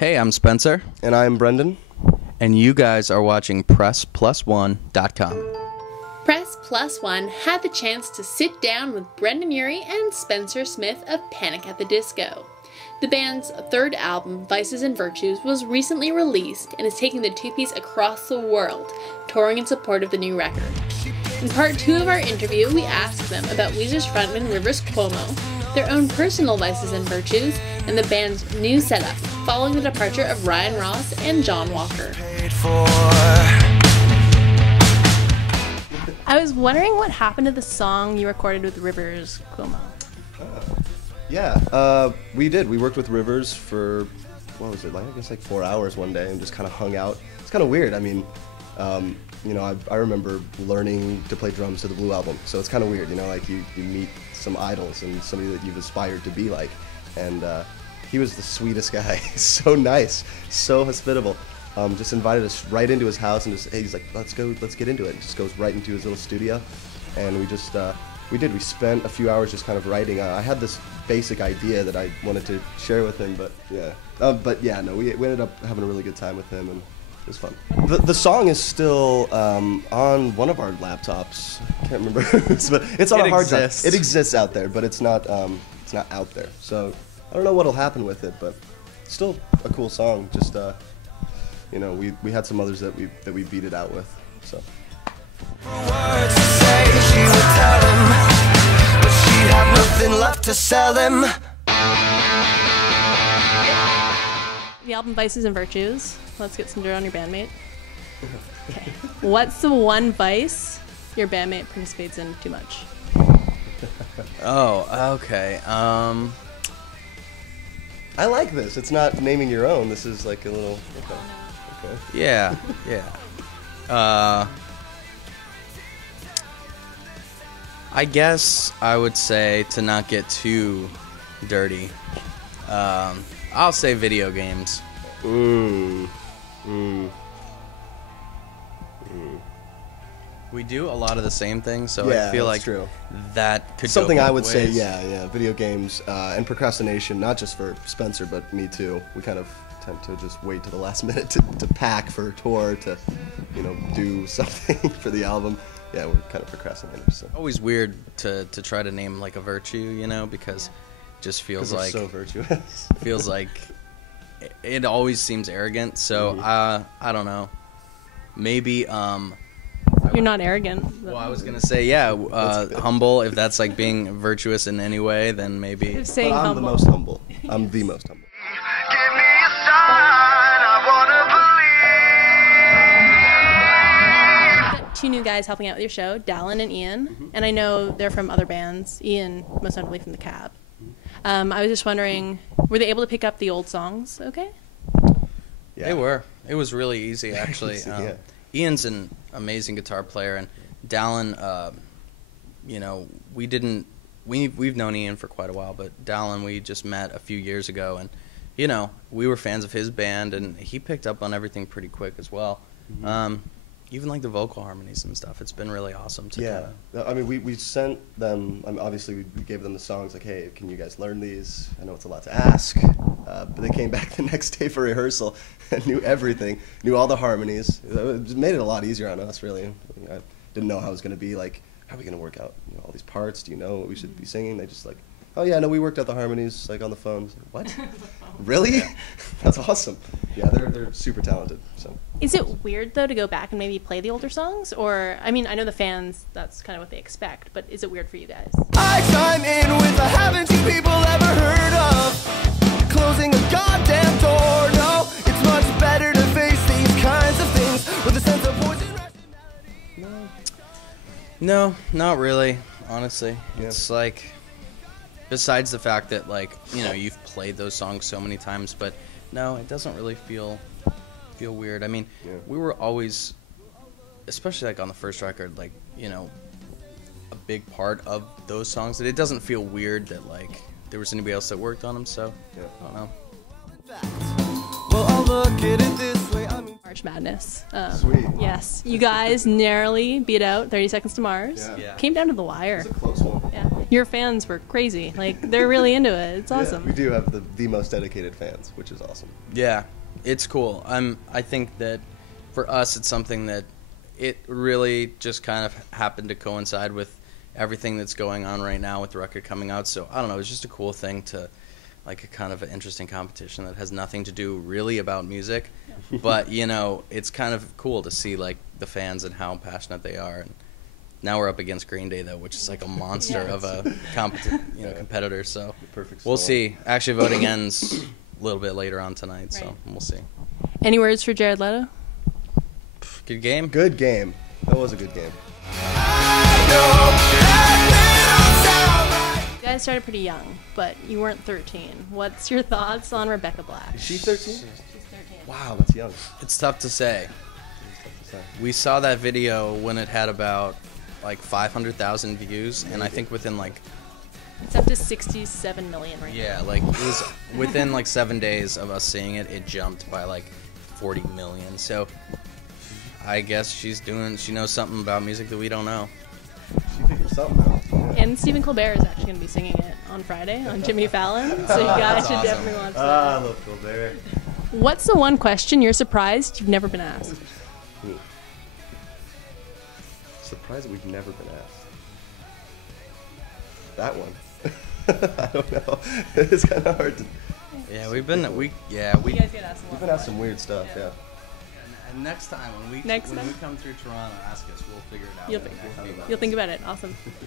Hey, I'm Spencer. And I'm Brendon. And you guys are watching PressPlus1.com. Press Plus One had the chance to sit down with Brendon Urie and Spencer Smith of Panic at the Disco. The band's third album, Vices and Virtues, was recently released and is taking the two-piece across the world, touring in support of the new record. In part 2 of our interview, we asked them about Weezer's frontman Rivers Cuomo, their own personal vices and virtues, and the band's new setup, following the departure of Ryan Ross and John Walker. I was wondering what happened to the song you recorded with Rivers Cuomo. We did. We worked with Rivers for, what was it, I guess 4 hours one day and just kind of hung out. It's kind of weird. I mean, I remember learning to play drums to the Blue album, so it's kind of weird, you meet some idols and somebody that you've aspired to be like, and he was the sweetest guy, so nice, so hospitable. Just invited us right into his house and just, hey, he's like, let's get into it. And just goes right into his little studio, and we spent a few hours just kind of writing. I had this basic idea that I wanted to share with him, we ended up having a really good time with him, and it was fun. The song is still on one of our laptops. I can't remember, but it's on a hard drive. It exists out there, but it's not out there. So I don't know what'll happen with it, but still a cool song. Just we had some others that we beat it out with. So. Words to say, she would tell him, but she'd have nothing left to sell him. The album Vices and Virtues. Let's get some dirt on your bandmate. Okay. What's the one vice your bandmate participates in too much? Oh, okay. I like this. It's not naming your own. This is like a little. Okay. Yeah. I guess I would say, to not get too dirty, I'll say video games. We do a lot of the same things, so I feel like true. That could something go both I would ways. say, video games and procrastination, not just for Spencer, but me too. We kind of tend to just wait to the last minute to pack for a tour, to do something for the album. Yeah, we're kind of procrastinators. So. Always weird to try to name like a virtue, because it just feels like so virtuous. feels like it always seems arrogant. So I don't know. Maybe You're not arrogant. Well, I was gonna say humble. If that's like being virtuous in any way, then maybe. I'm humble. The most humble. I'm the most humble. Give me a sign, I wanna believe. Two new guys helping out with your show, Dallin and Ian, and I know they're from other bands. Ian, most notably from The Cab. I was just wondering, were they able to pick up the old songs? Okay. Yeah. They were. It was really easy, actually. Yeah. Ian's an amazing guitar player, and Dallin, we've known Ian for quite a while, but Dallin, we just met a few years ago, and we were fans of his band, and he picked up on everything pretty quick as well. Even like the vocal harmonies and stuff. It's been really awesome to I mean, we sent them, obviously we gave them the songs like, hey, can you guys learn these? I know it's a lot to ask, but they came back the next day for rehearsal and knew everything, knew all the harmonies. It made it a lot easier on us, really. I didn't know how it was going to be, like, how are we going to work out all these parts? Do you know what we should be singing? They just like, oh yeah, no, we worked out the harmonies like on the phone. What? Really? Yeah. That's awesome. Yeah, they're super talented. So. Is it weird though to go back and maybe play the older songs? Or I mean, I know the fans, that's kind of what they expect, but is it weird for you guys? I chime in with a haven't you people ever heard of closing a goddamn door? No, it's much better to face these kinds of things with a sense of poison. No, not really, honestly. Yeah. It's like, besides the fact that, like, you've played those songs so many times, but no, it doesn't really feel weird. I mean, we were always, especially like on the first record, like, a big part of those songs, that it doesn't feel weird that like there was anybody else that worked on them, so I don't know. Well, I'll look at it this way. March Madness. Sweet. Yes, you guys narrowly beat out 30 Seconds to Mars. Yeah. Came down to the wire. It's a close one. Yeah. Your fans were crazy. Like, they're really into it. It's awesome. Yeah, we do have the most dedicated fans, which is awesome. Yeah, it's cool. I think that for us, it's something that it really just kind of happened to coincide with everything that's going on right now with the record coming out. So I don't know, it's just a cool thing to, like, a kind of an interesting competition that has nothing to do really about music, but you know, it's kind of cool to see like the fans and how passionate they are. And now we're up against Green Day though, which is like a monster of a competitor. So Perfect we'll storm. see. Actually, voting ends a little bit later on tonight, so we'll see. Any words for Jared Leto? Good game. Good game. That was a good game. You guys started pretty young, but you weren't 13. What's your thoughts on Rebecca Black? Is she 13? She's 13. Wow, that's young. It's tough to say. It's tough to say. We saw that video when it had about like 500,000 views, and I think within like It's up to 67 million right now. like it was within like 7 days of us seeing it, it jumped by like 40 million. So I guess she knows something about music that we don't know. She figured something out. Yeah. And Stephen Colbert is actually going to be singing it on Friday on Jimmy Fallon, so you guys should definitely watch that. I love Colbert. What's the one question you're surprised you've never been asked? Surprised that we've never been asked. That one. I don't know. It's kind of hard to. Yeah, we've been You guys get asked a lot. We've been asked some weird stuff. Yeah. And next time when we come through Toronto, ask us. We'll figure it out. You'll think about it. Awesome. Maybe.